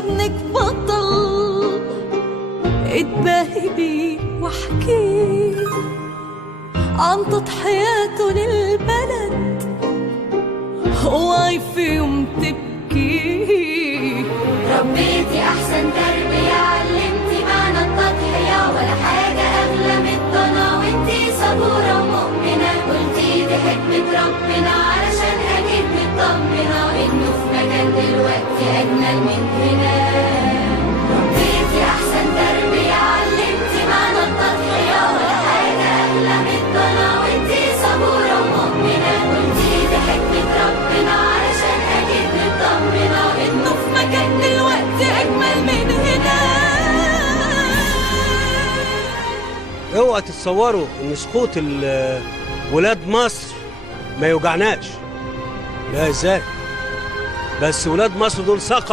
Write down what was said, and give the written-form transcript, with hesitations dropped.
ابنك بطل اتباهي بيه واحكي عن تضحياته للبلد، اوعي في يوم تبكي. ربيتي احسن تربية، علمتي معنى التضحية، ولا حاجة اغلى من الضنا، وانتي صبورة ومؤمنة. قلتي دي حكمة ربنا علشان اكيد مطمنة انه في مكان دلوقتي اجمل من هنا. ربيتي احسن تربية، علمتي معنى التضحية، ولا حاجة اغلى من الضنا، وانتي صبورة ومؤمنة. قلتي دي حكمة ربنا علشان اكيد مطمنة انه في مكان دلوقتي اجمل من هنا. اوعى تتصوروا ان سقوط ولاد مصر ما يوجعناش. لا ازاي؟ بس ولاد مصر دول سقطوا